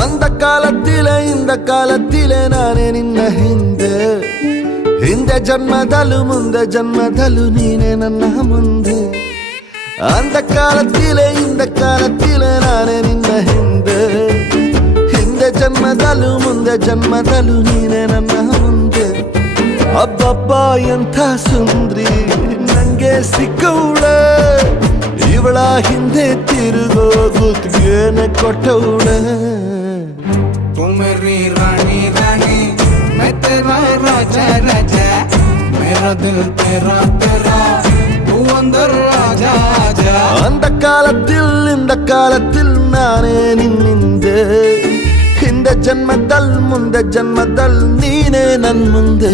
அந்த ಕಾಲத்திலே இந்த ಕಾಲத்திலே ನಾನೇ ನಿನ್ನ ಹಿಂದೆ ಜನ್ಮದಲ್ಲೂ ಮುಂದೆ ಜನ್ಮದಲ್ಲೂ ನೀನೇ ನನ್ನ ಮುಂದೆ அந்த ಕಾಲத்திலே இந்த ಕಾಲத்திலே ನಾನೇ ನಿನ್ನ ಹಿಂದೆ ಜನ್ಮದಲ್ಲೂ ಮುಂದೆ ಜನ್ಮದಲ್ಲೂ ನೀನೇ ನನ್ನ ಮುಂದೆ ಅಬ್ಬಬ್ಬ ಎಂಥ ಸುಂದ್ರಿ ನಂಗೆ ಸಿಕ್ಕವಳೆ ಇವಳ ಹಿಂದೆ ತಿರುಗೋ ಗುತ್ತಿಗೆನ ಕೊಟ್ಟವಳೆ तू मेरी रानी रानी मैं तेरा राजा राजा मेरा दिल तेरा तेरा तू अंदर राजा आजा அந்த காலத்தில் இந்த காலத்தில் நானே ಹಿಂದೆ ಜನ್ಮದಲ್ ಮುಂದೆ ಜನ್ಮದಲ್ ನೀನೇ ನನ್ ಮುಂದೆ